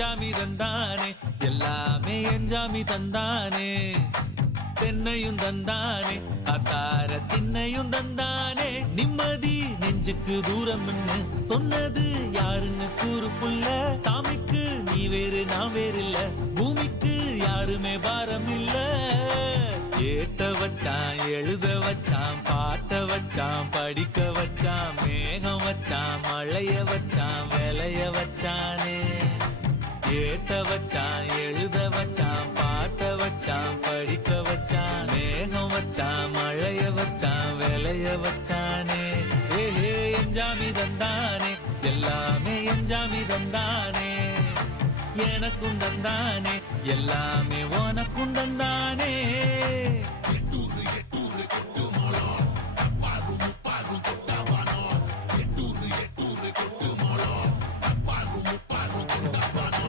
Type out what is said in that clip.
எஞ்சாமி தந்தானே எல்லாமே எஞ்சாமி தந்தானே தென்னையும் தந்தானே காத்தார திண்ணையும் தந்தானே நிம்மதி நெஞ்சுக்கு தூரம் சொன்னது யாருன்னு கூறு புள்ள சாமிக்கு நீ வேறு நான் வேறு இல்ல பூமிக்கு யாருமே பாரம் இல்ல ஏட்ட வச்சான் எழுத வச்சான் பாட்ட வச்சான் படிக்க வச்சான் மேகம் வச்சான் மழைய வச்சான் விளைய வச்சானே ஏட்ட வச்சான் எழுத வச்சான் பாட்ட வச்சான் படிக்க வச்சான் மேகம் வச்சான் மழைய வச்சான் விளைய வச்சானே ஏஹே எஞ்சாமி தந்தானே எல்லாமே எஞ்சாமி தந்தானே எனக்கும் தந்தானே எல்லாமே உனக்கும் தந்தானே